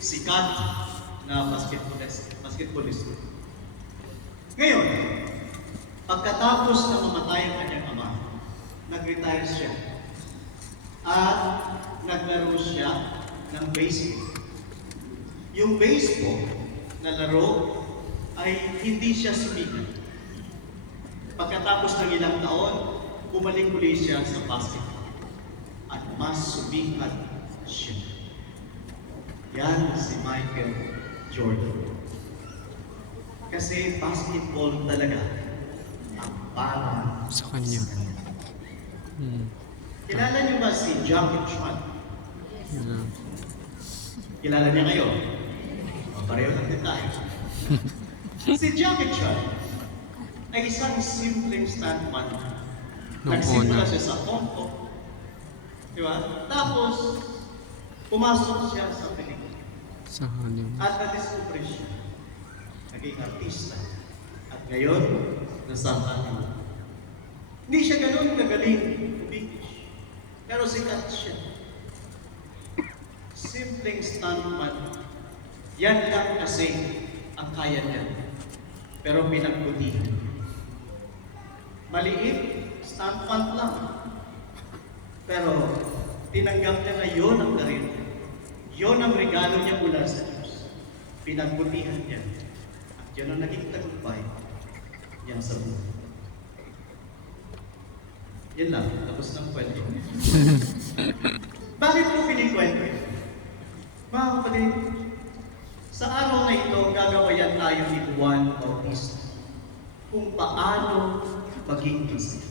sikat na basketballist. Ngayon, pagkatapos na mamatay ang kanyang ama, nag-retire siya at naglaro siya ng baseball. Yung baseball na laro ay hindi siya sumikat. Pagkatapos ng ilang taon, bumalik uli siya sa basketball at mas sumikat siya. Yan si Michael Jordan. Kasi basketball talaga ang para sa kanya. Kilala niyo ba si Jackie Chan? Yeah. Kilala niya kayo? Pareho lang din tayo. Si Jackie Chan ay isang simpleng stuntman. Nagsimula siya sa Hong Kong. Di ba? Tapos, pumasok siya sa pelikula. Sa kanya. At na-discover siya. Naging artista. At ngayon, nasa Hollywood. Hindi siya ganun kagaling English. Pero sikat siya. Simpleng stuntman. Yan lang kasi ang kaya niya. Pero pinagbutihan. Maliit, stuntman lang. Pero tinanggap niya na yun ang darin. Yun ang regalo niya mula sa Diyos. Pinagbutihan niya. At yun ang naging tagumpay niya sa buhay. Yan lang, tapos ng kwento. Bakit ko pinikwento yun? Mga kapatid, sa araw na ito, gagabayan tayo ni Juan Bautista kung paano maging masaya.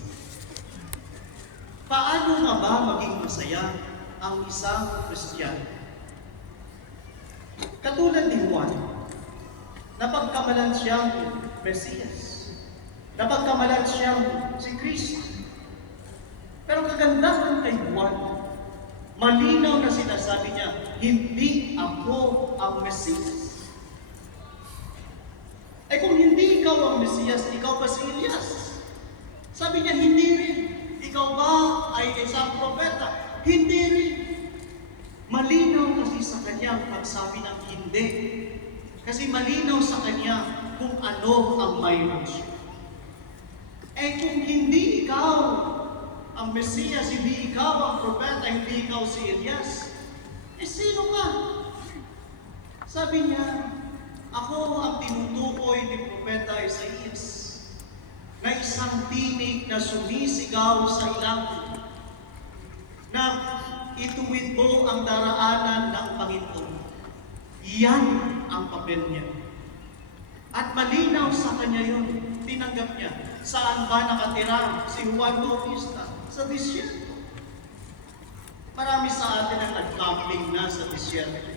Paano nga ba maging masaya ang isang Kristiyano? Katulad ni Juan, napagkamalan siyang Mesiyas, napagkamalan siyang si Kristo. Pero kagandahan kay Juan, malinaw na sinasabi niya, hindi ako ang Mesiyas. Eh kung hindi ikaw ang Mesiyas, ikaw pa si Elias. Sabi niya, hindi rin. Ikaw ba ay isang propeta? Hindi rin. Malinaw kasi sa kanya ang pagsabi ng hindi. Kasi malinaw sa kanya kung ano ang mayroon siya. Eh kung hindi ikaw ang Mesiyas, hindi ikaw ang propeta, hindi ikaw si Elias, eh sino ka? Sabi niya, ako ang tinutukoy ni Propeta Isaías na isang tinig na sumisigaw sa ilanggo na ituwid mo ang daraanan ng Panginoon. Yan ang papel niya. At malinaw sa kanya yun, tinanggap niya. Saan ba nakatira si Juan Bautista? Sa disyerto. Marami sa atin ang nag-camping na sa disyerto.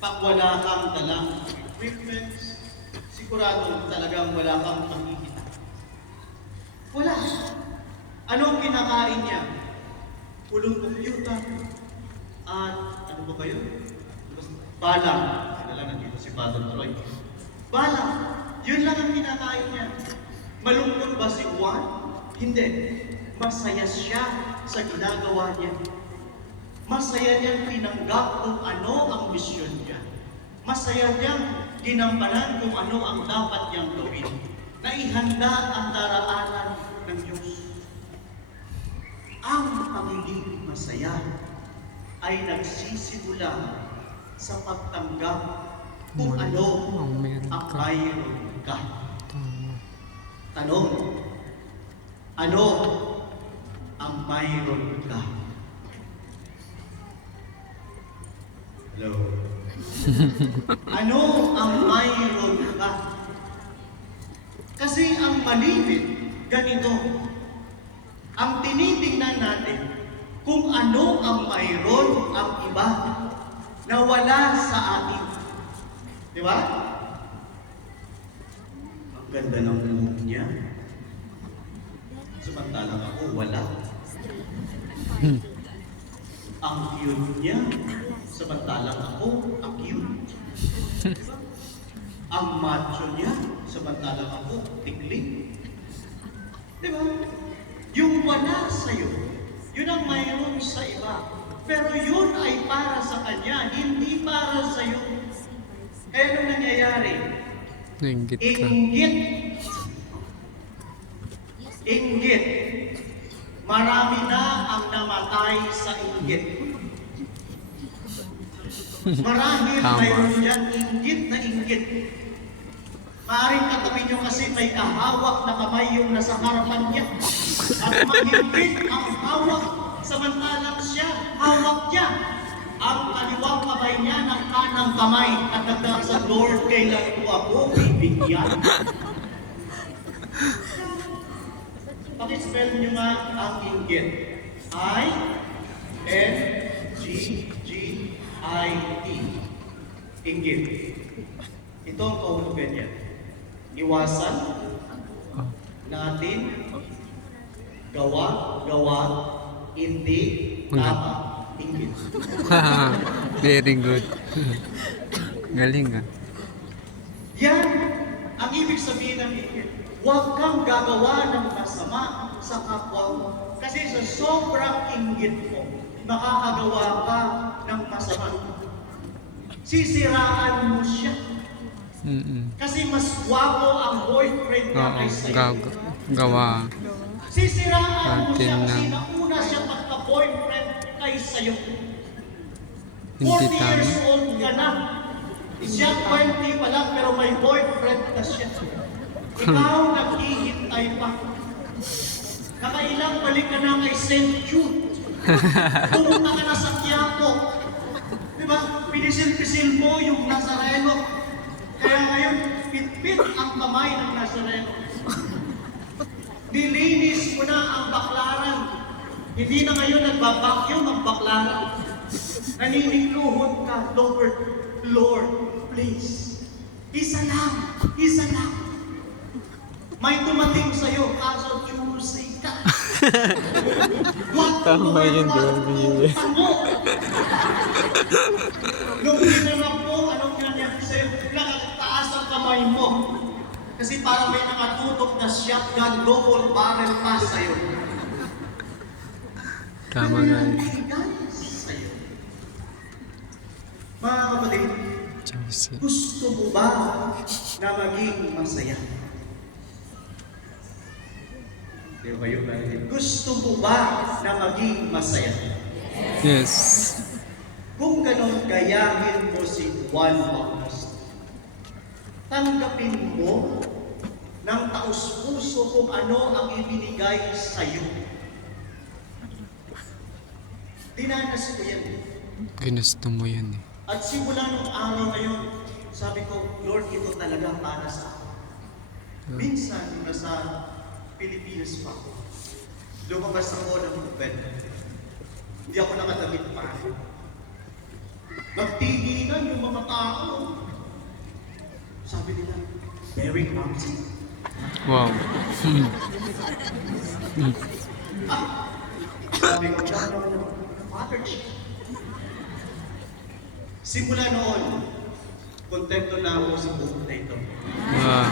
Pag wala kang dalang equipment, sigurado talagang wala kang makikita. Wala. Anong kinakain niya? Pulong computer. At ano ba yun? Balang. Kailan nandito si Father Troy. Balang. Yun lang ang kinakain niya. Malungkot ba si Juan? Hindi. Masaya siya sa ginagawa niya. Masaya niyang tinanggap kung ano ang misyon niya. Masaya niyang ginampanan kung ano ang dapat niyang gawin. Naihanda ang daraanan ng Diyos. Ang pagiging masaya ay nagsisimula sa pagtanggap kung ano ang mayroon ka. Tanong, ano ang mayroon ka? Hello? Ano ang mayroon ka? Kasi ang malimit, ganito. Ang tinitingnan natin, kung ano ang mayroon ang iba na wala sa atin. Di ba? Ang ganda ng buhok niya. Samantalang ako, wala. Ang cute niya. Samantalang ako, ang cute. Diba? Ang macho niya. Samantalang ako, tikling. Diba? Yung wala sa'yo, yun ang mayroon sa iba. Pero yun ay para sa kanya, hindi para sa'yo. Eh, anong nangyayari? Nainggit ka. Inggit. Inggit. Marami na ang namatay sa inggit. Marami Tama. mayroon dyan inggit na inggit. Maaaring katabi nyo kasi may kahawak na kamay yung nasa harapan niya. At mahigit ang hawak, samantalang siya, hawak niya. Ang kaliwang kamay niya ng kanang kamay at nagdasal, Lord, kailan ko ako bibigyan? Pakispell nyo nga ang inggit. I-N-G-G-I-T. Inggit. Ito ang kahulugan niya. Iwasan natin, gawa, hindi, tama, inggit. Very good. Galing ah. Yan ang ibig sabihin ng inggit. Huwag kang gagawa ng masama sa kapwa mo. Kasi sa sobrang inggit mo, makakagawa ka ng masama. Sisiraan mo siya. Kasi mas wapo ang boyfriend niya Oo, kaysa iyo. gawa. Sisiraan mo siya Atin kasi na. nauna siya pagka-boyfriend kaysa iyo. Hindi 40 tama. years old ka na. Siya 20 pa lang pero may boyfriend na siya. Ikaw naghihintay pa. Nakailang balik ka na kay St. Jude. Pumunta ka na sa Quiapo. Diba? Pinisil-pisil mo yung Nazareno. Kaya ngayon, pitpit ang kamay ng Nazareno. Nilinis mo na ang baklaran. Hindi na ngayon nagbabakyong ang baklaran. Naniningluhod ka, Lord, please. Isa lang. May tumating sa'yo, kaso choosy ka. Tama yun, Dolby. Nung ginanap mo, anong ginanap sa'yo? Nakataas ang kamay mo. Kasi parang may nakatutok na shotgun double barrel pa sa'yo. Tama nga yun. Sa'yo. Mga kapatid, Joseph. gusto mo ba na maging masaya? Di ba yung narinig? Gusto mo ba na maging masaya? Yes. Kung ganon, gayahin mo si Juan Bautista. Tanggapin mo ng taus-puso kung ano ang ibinigay sa iyo. Dinanas ko yan. Ginusto mo yan eh. At simula nung araw na yun, sabi ko, Lord, ito talaga para sa akin. Minsan, nasa Pilipinas pa ako. Lumabas ako ng bed. Hindi ako nakadamit pa. Nagtinginan yung mga tao. Sabi nila, very clumsy. Wow. Sabi ko, no, Father Chief. Simula noon, kontento na ako sa buhay na ito. Wow.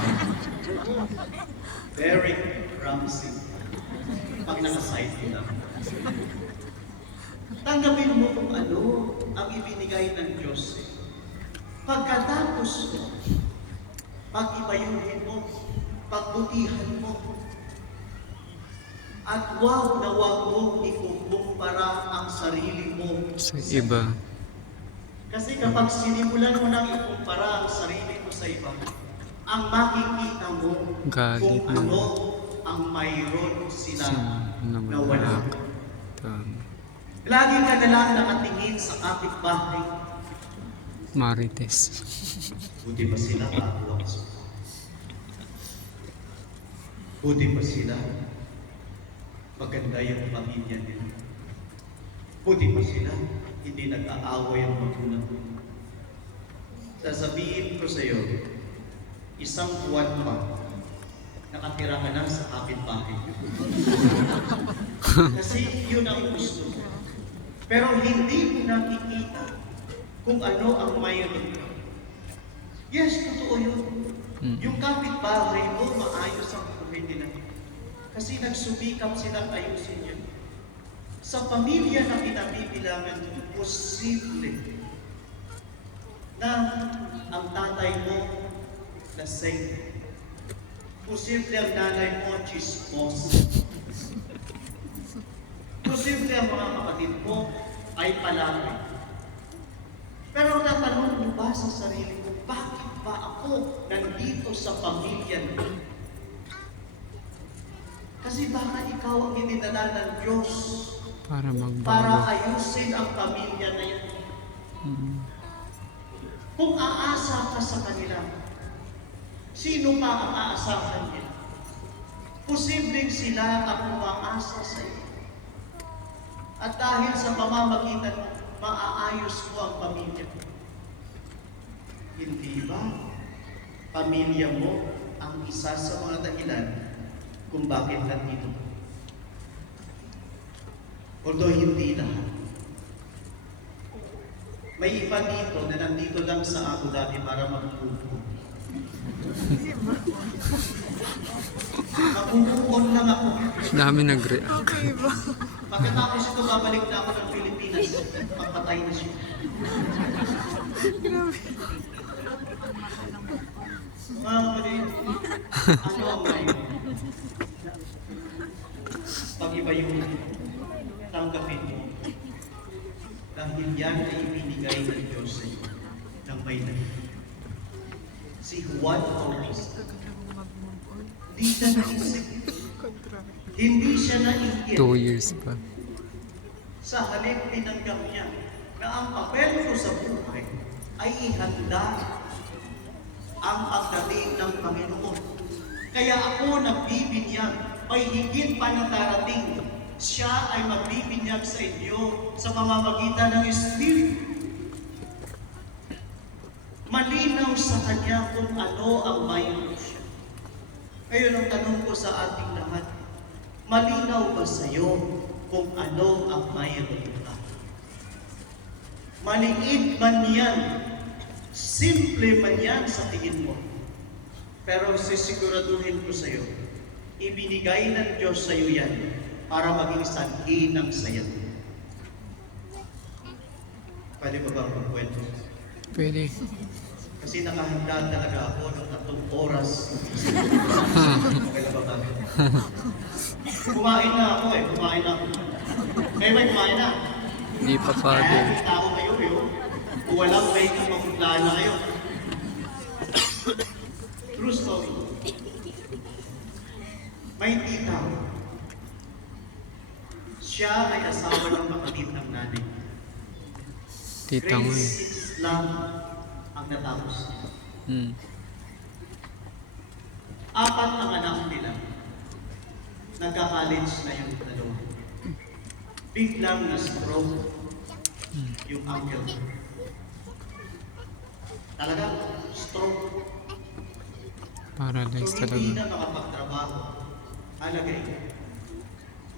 Very Ramsey. Pag naka-side ko lang. Tanggapin mo kung ano ang ibinigay ng Diyos. Pagkatapos mo, pag-ibayuhin mo, pagbutihan mo, at wag na wag mong ikukumpara ang sarili mo Sa iba. Kasi kapag sinimulan mo nang ikumpara ang sarili mo sa iba, ang makikita mo Galit kung na. ano ang mayroon sila na Naman wala. Tama. Lagi ka na lang nakatingin sa kapitbahay. Marites. Buti pa sila bago ang suka. Buti pa sila maganda yung pamilya nila. Buti pa sila hindi nag-aaway ang magulang. Sasabihin ko sa iyo, isang buwan pa, nakatira ka na sa kapitbahay. Kasi yun ang gusto mo. Pero hindi mo nakikita kung ano ang mayroon ka. Yes, totoo yun. Yung kapitbahay mo, maayos ang buhay nila. Kasi nagsumikap silang ayusin yun. Sa pamilya na pinabibilangan, posible na ang tatay lasing. Posible ang nanay mo, chismos. Posible ang mga kapatid mo ay palaki. Pero natanong mo ba sa sarili mo, bakit ba ako nandito sa pamilya mo? Kasi baka ikaw ang itinala ng Diyos Para para magbago. ayusin ang pamilya na yan. Mm. Kung aasa ka sa kanila, sino pa ang aasahan niya? Posibleng sila ang umaasa sa iyo. At dahil sa pamamagitan mo, maaayos mo ang pamilya mo. Hindi ba? Pamilya mo ang isa sa mga dahilan kung bakit nandito. Although hindi lahat. May iba dito na nandito lang sa Abu Dhabi para magpupo. Magpupuon lang ako. Dami nag-react. Okay ba? Pagkatapos ito, babalik na ako ng Pilipinas. Pagpatay na siya. Grabe. Mga kapatid, ano ang may? Pag-iba yung tanggapin mo. Dahil yan ay ibinigay ng Diyos sa iyo ng may naging. Si Juan Bautista, hindi siya naisip. Hindi siya nainggit. 2 years pa. Sa halip tinanggap niya na ang papel ko sa buhay ay ihanda ang pagdating ng Panginoon. Kaya ako nagbibinyag, may higit pa na darating. Siya ay magbibinyag sa inyo sa pamamagitan ng Espiritu. Malinaw sa Kanya kung ano ang mayroon siya. Ngayon ang tanong ko sa ating lahat, malinaw ba sa iyo kung ano ang mayroon ka? Maliit man yan, simple man yan sa tingin mo. Pero sisiguraduhin ko sa iyo, ibinigay ng Diyos sa iyo yan para maging sanhi ng saya. Pwede ba bang magkwento? Pwede. Kasi nakahanda talaga ako ng 3 oras. Okay na ba ba? Kumain na ako eh, kumain na ako. Kayo ba kumain na? Hindi pa, Kaya Father. kita ako kayo yun. Kung walang break na magpuntaan na kayo. True story. May tita. Siya ay asawa ng kapatid ng nanay. Tita mo Grade eh. 6 lang ang natapos niya. Mm. 4 ang anak nila. Nagka-college na yung dalawa. Biglang na-stroke yung uncle. Talaga, stroke. Paralyzed So, hindi talaga. na makapagtrabaho. Alagay.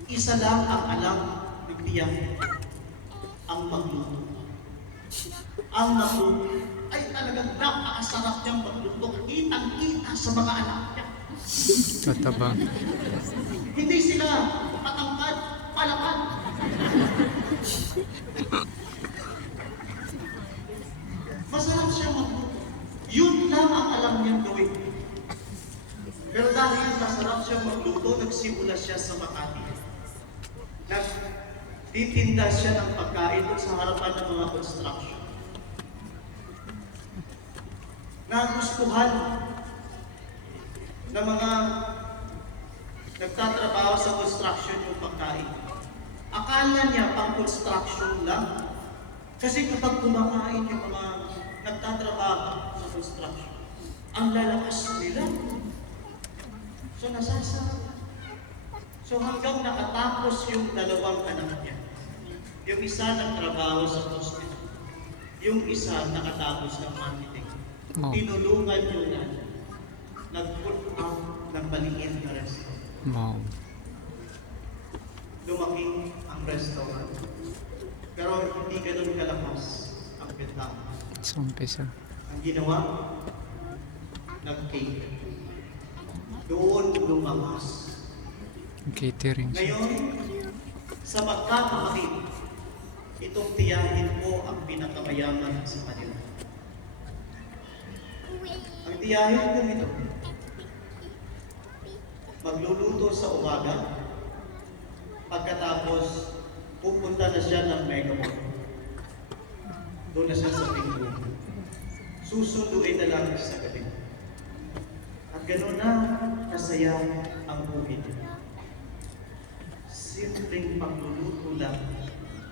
Isa lang ang alam ng tiyak, ang magluto. Ang magluto ay talagang napakasarap niyang magluto. Kitang-kita sa mga anak niya. Tataba. Hindi sila matangkad, palakan. Masarap siya magluto. Yun lang ang alam niyang gawin. Pero dahil masarap siya magluto, nagsimula siya sa Makati. Nagtitinda siya ng pagkain doon sa harapan ng mga construction. Nagustuhan ng mga nagtatrabaho sa construction yung pagkain. Akala niya pang construction lang. Kasi kapag kumakain yung mga nagtatrabaho sa construction, ang lalakas nila. So nasasarap. So hanggang nakatapos yung 2 anak niya. Yung isa nagtrabaho sa hospital. Yung isa nakatapos ng marketing. Oh. Tinulungan yung nanay. Nag-put out ng maliit na restaurant. Wow. Lumaking ang restaurant. Pero hindi ganun kalakas ang bentahan. Sa umpisa. Ang ginawa, nag-cake. Doon lumakas. Catering siya. Ngayon, sa magkakapatid, itong tiyahin ko ang pinakamayaman sa kanila. Ang Titiyahin ko ito. Magluluto sa umaga. Pagkatapos, pupunta na siya ng Megamall. Doon na siya sa Tinggo. Susunduin na lang sa gabi. At gano'n na kasaya ang buhay niya. Simpleng pagluluto lang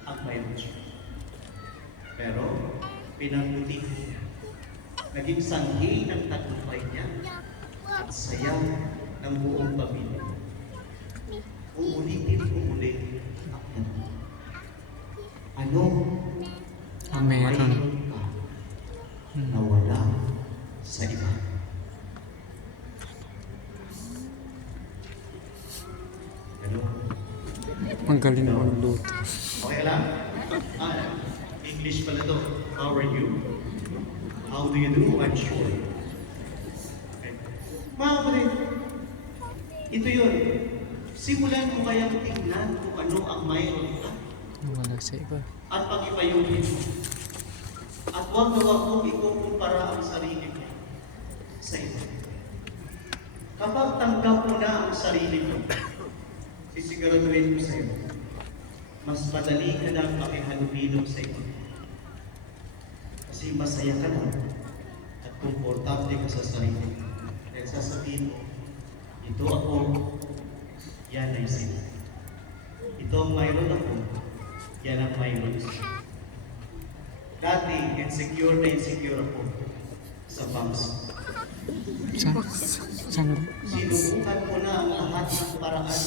ang mayroon siya. Pero, pinagbuti niya. Naging sanhi ng tagumpay niya at saya ng buong pamilya. Uulitin uli ang tanong. Ano ang Meron. mayroon ka na wala sa iba? Hello? Ang galing magluto. Okay lang? English pala to. How are you? How do you do? I'm sure. Okay. Mga kapatid, ito yun. Simulan mo kayang tingnan kung ano ang mayroon ka Wala sa iba. at pag-ipayuhin mo. At huwag na huwag mong ikukumpara ang sarili mo sa iba. Kapag tanggap mo na ang sarili mo, sisiguraduhin mo sa iyo, mas madali ka nang makihalubilo sa iba. Kasi masaya ka na at komportable ka sa sarili. Dahil sasabihin mo, ito ako, yan ay sila. Ito ang mayroon ako, yan ang mayroon siya. Dati, insecure ako sa banks. Sinubukan ko na ang lahat ng paraan.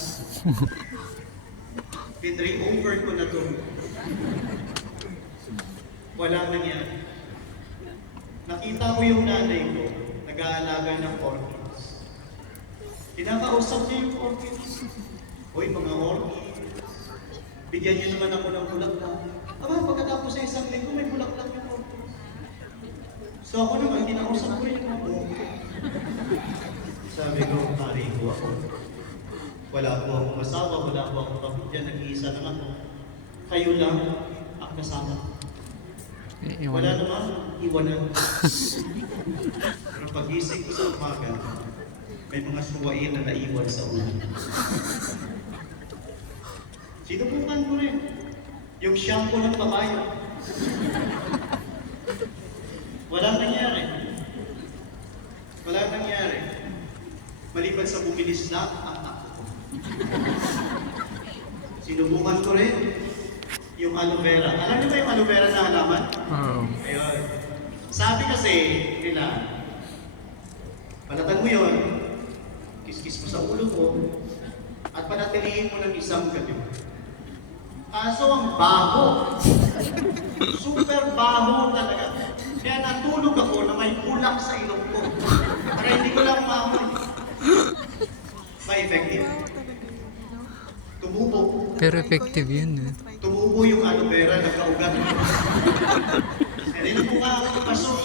Pinring over ko na to. Wala nangyari. Nakita ko yung nanay ko, nag-aalaga ng orchids. Kinakausap niya yung orchids. Hoy, mga orchids, bigyan niyo naman ako ng bulaklak. Aba, pagkatapos sa isang linggo, may bulaklak yung orchids. So ako naman, kinausap ko yung mga orchids. Sabi ko, pari ko ako. Wala po akong asawa, wala po akong pamilya, nag-iisa lang ako. Kayo lang ang kasama. Wala naman, iwanan. Pero pag-isip ko sa umaga, may mga suwain na naiwan sa ulan. Sinubukan ko rin. Yung shampoo ng papaya. Walang nangyari. Walang nangyari. Maliban sa bumilis lang ang takbo ko. Sinubukan ko rin yung aloe vera. Alam niyo ba yung aloe vera na halaman? Oo. Ayun. Sabi kasi nila, balatan mo yun, kiskis mo sa ulo mo, at panatilihin mo ng isang gabi. Kaso ang baho. Super baho talaga. Kaya natulog ako na may bulak sa ilong ko. Para hindi ko lang maamoy. May effective. Tumubo. Pero effective yun eh. Tumubo yung aloe vera, nagkaugat. Kaya rin po ka ako pasok.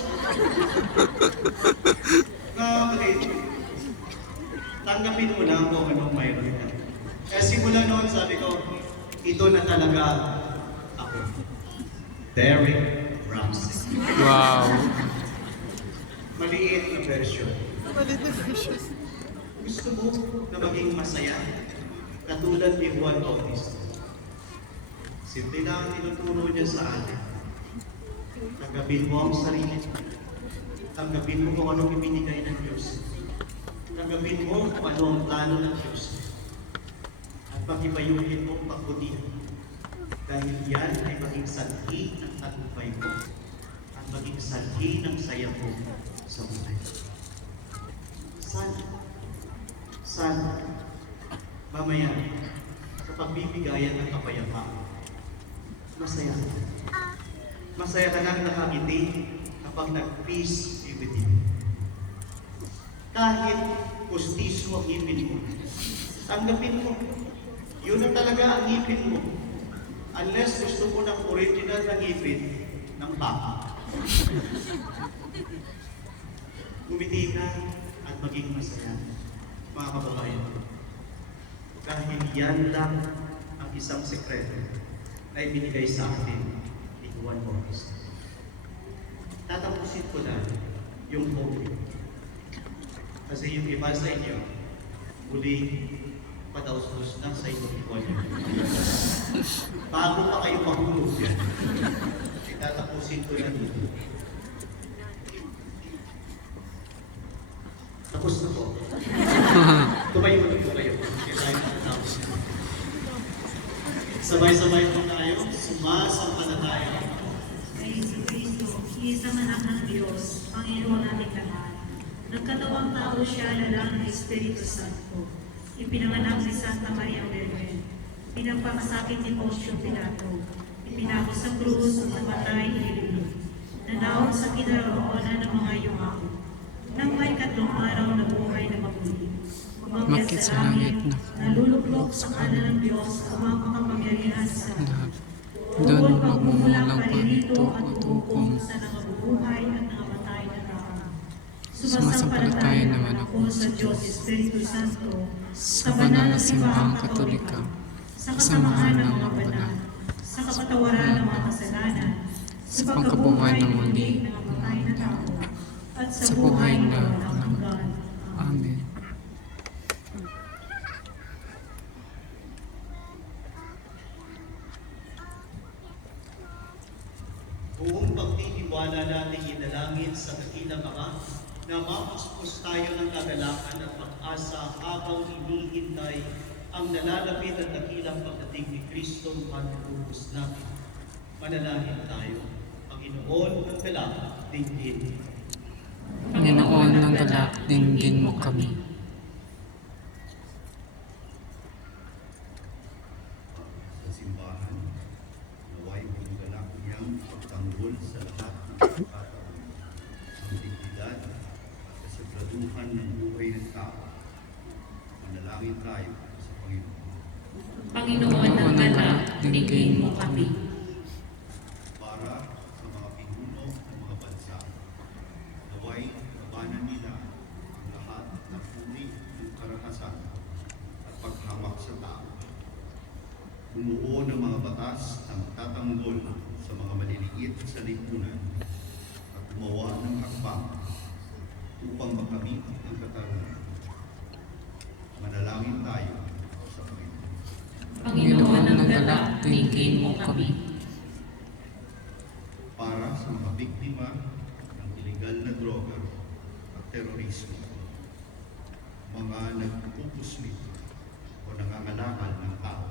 Tanggapin mo lang kung anong mayroon ka. Kaya simula noon, sabi ko, ito na talaga ako. Derek Ramsey. Wow. Maliit na version. Gusto mo na maging masaya? Katulad ni Juan Bautista. Simple lang ang tinuturo niya sa atin. Tanggapin mo ang sarili. Tanggapin mo kung anong ibinigay ng Diyos. Tanggapin mo kung ano ang plano ng Diyos. At pag-ibayuhin mo ang pagbutihan. Dahil yan ay maging sanhi ng tagumpay mo. At maging sanhi ng saya mo sa buhay. Sana, mamaya, sa pagbibigayan ng kapayapaan, masaya ka. Masaya ka nang nakangiti kapag nag-peace be with you. Kahit pustiso ang ngipin mo, tanggapin mo. Yun na talaga ang ngipin mo. Unless gusto mo ng original na ngipin ng baka. Gumiti ka at maging masaya, mga kababayan. Dahil yan lang ang isang sekreto na ibinigay sa atin ni Juan Bautista. Tatapusin ko na yung hope, Kasi yung iba sa inyo, muli padaos-dos na sa inyong iwan. Bago pa kayo mahulog yan, itatapusin ko na dito. Tapos na po. Tumayo na po kayo. Kaya tayo matapos. Sabay-sabay po tayo, sumasampalataya. Kay Jesucristo, isang anak ng Diyos, Panginoon nating lahat. Nagkatawang tao siya lalang ng Espiritu Santo. Ipinanganak si Santa Maria Virgen. Pinagpapasakit ni Poncio Pilato. Ipinako sa krus at namatay ililo. Nanaon sa kinaroonan ng mga yumao. Nang may 3 araw na buhay na mabuli. Umakyat sa langit na Naluluklok sa kanan ng Diyos ang mga makapangyarihan sa lahat. Doon Doon magmumulang magmumulang paririto parito at at hukom hukom. sa nangabubuhay at nangamatay na tao. Sumasampalataya naman ako sa Diyos Espiritu Santo, sa banal na simbahang katolika, sa kasamahan ng mga banal, sa kapatawaran ng mga kasalanan, sa pagkabuhay ng muli ng namatay na tao, at sa buhay na walang hanggan. Amen. Buong pagtitiwala natin inalangin sa dakilang Ama na mapuspos tayo ng kagalakan at pag-asa habang hinihintay ang nalalapit at dakilang pagdating ni Kristo matutubos natin. Manalangin tayo. Panginoon ng galak, dinggin. Panginoon ng galak, dinggin mo kami. Sa simbahan, naway mong galak niyang pagtanggol sa lahat ng pagkakataon, ang dignidad at kasagraduhan ng buhay ng tao. Manalangin tayo sa Panginoon. Panginoon ng galak, dinggin mo kami. Para sa mga pinuno ng mga bansa, naway labanan nila ang lahat ng uri ng karahasan at paghamak sa tao. Bumuo ng mga batas na magtatanggol sa mga maliliit sa lipunan at gumawa ng hakbang upang makamit ang katarungan. Manalangin tayo sa Panginoon. Panginoon ng galak, dinggin mo kami. Para sa mga biktima ng iligal na droga at terorismo, mga nagpupuslit o nangangalakal ng tao,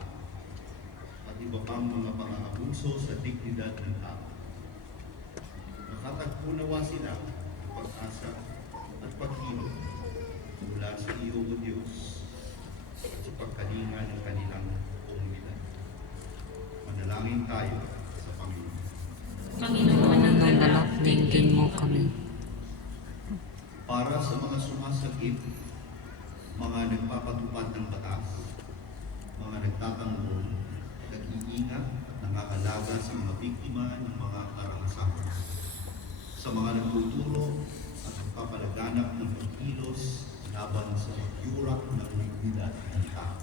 at iba pang mga pang-aabuso sa dignidad ng tao. Nakatagpunawa sila ng pag-asa at paghilom mula sa iyo, O Diyos, at sa pagkalinga ng kanilang komunidad. Manalangin tayo sa Panginoon. Panginoon ng galak, dinggin mo kami. Para sa mga sumasagip, mga nagpapatupad ng batas, mga nagtatanggol, nag-iingat at nakakalaga sa mga biktima ng mga karahasan, sa mga nagtuturo at nagpapalaganap ng pagkilos laban sa yurak ng dignidad ng tao.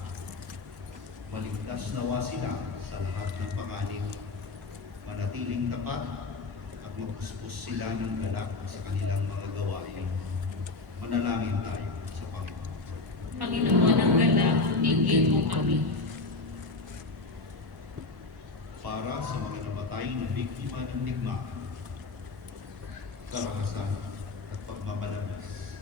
Maligtas nawa sila sa lahat ng panganib, manatiling tapat at mapuspos sila ng galak sa kanilang mga gawain. Manalangin tayo sa Panginoon. Panginoon ng galak, dinggin mo kami. Para sa mga namatay na biktima ng digmaan, karahasan at pagmamalagas,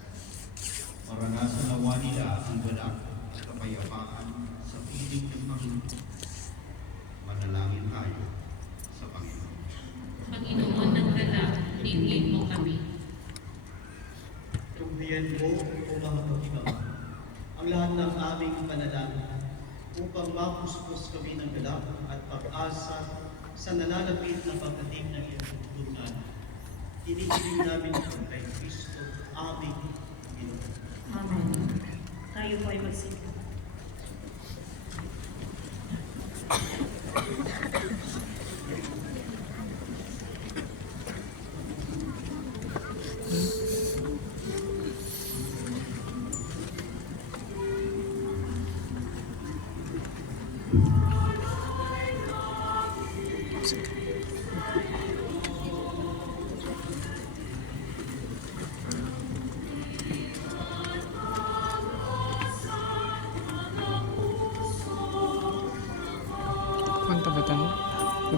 maranasan nawa nila ang galak at kapayapaan sa piling ng Panginoon. Manalangin tayo sa Panginoon. Panginoon ng galak, dinggin mo kami. Tunghayan mo, O mga Panginoon, ang lahat ng aming panalangin upang mapuspos kami ng galak at pag-asa sa nalalapit na pagdating ng iyong tugtugan. Inihiling namin ito kay Kristo, aming Panginoon. Amen. Tayo po ay magsigaw.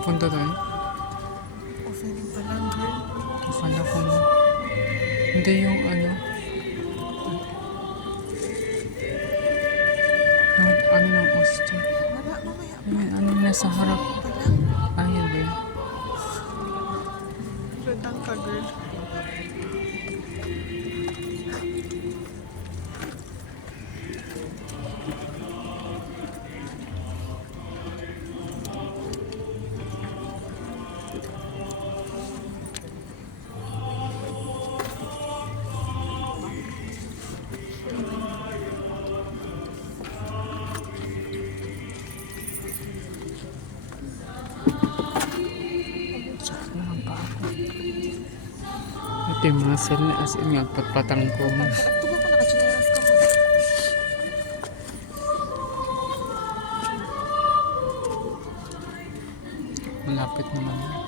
punta tayo? Offering pa lang, girl. Akala ko na. Hindi yung ano. Yung ano ng Austin. Wala, mamaya. Yung ano nasa harap. Pa lang. Ayun ba yun? Lutang ka, girl. Saan pa ako? Ito yung muscle na as in nagpatpatang ko. Tubo ko nakachineras ka mo. Malapit naman.